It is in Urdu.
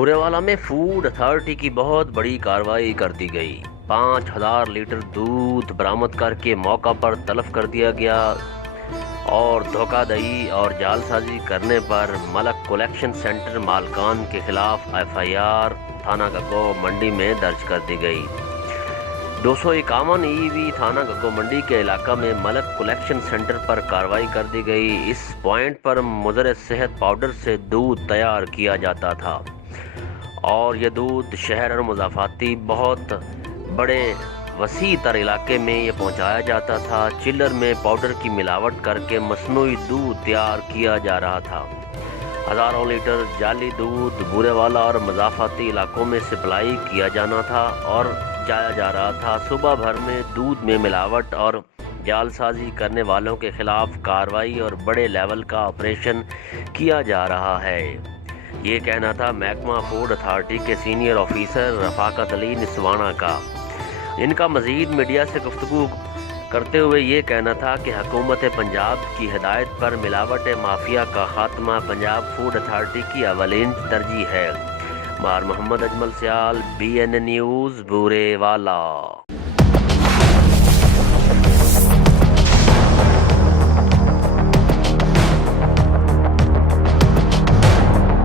بورے والا میں فوڈ اتھارٹی کی بہت بڑی کارروائی کر دی گئی۔ 5000 لیٹر دودھ برآمد کر کے موقع پر تلف کر دیا گیا اور دھوکہ دہی اور جعل سازی کرنے پر ملک کلیکشن سینٹر مالکان کے خلاف FIR تھانہ گگو منڈی میں درج کر دی گئی۔ 251 EV تھانہ گگو منڈی کے علاقہ میں ملک کلیکشن سینٹر پر کارروائی کر دی گئی۔ اس پوائنٹ پر مضر صحت پاؤڈر سے دودھ تیار کیا جاتا تھا اور یہ دودھ شہر اور مضافاتی بہت بڑے وسیع تر علاقے میں یہ پہنچایا جاتا تھا۔ چلر میں پاؤڈر کی ملاوٹ کر کے مصنوعی دودھ تیار کیا جا رہا تھا۔ ہزاروں لیٹر جعلی دودھ بورے والا اور مضافاتی علاقوں میں سپلائی کیا جانا تھا اور جایا جا رہا تھا۔ صوبہ بھر میں دودھ میں ملاوٹ اور جعل سازی کرنے والوں کے خلاف کارروائی اور بڑے لیول کا آپریشن کیا جا رہا ہے، یہ کہنا تھا محکمہ فوڈ اتھارٹی کے سینئر آفیسر رفاقت علی نسوانا کا۔ ان کا مزید میڈیا سے گفتگو کرتے ہوئے یہ کہنا تھا کہ حکومت پنجاب کی ہدایت پر ملاوٹ مافیا کا خاتمہ پنجاب فوڈ اتھارٹی کی اولین ترجیح ہے۔ محمد اجمل سیال، BN نیوز، بورے والا۔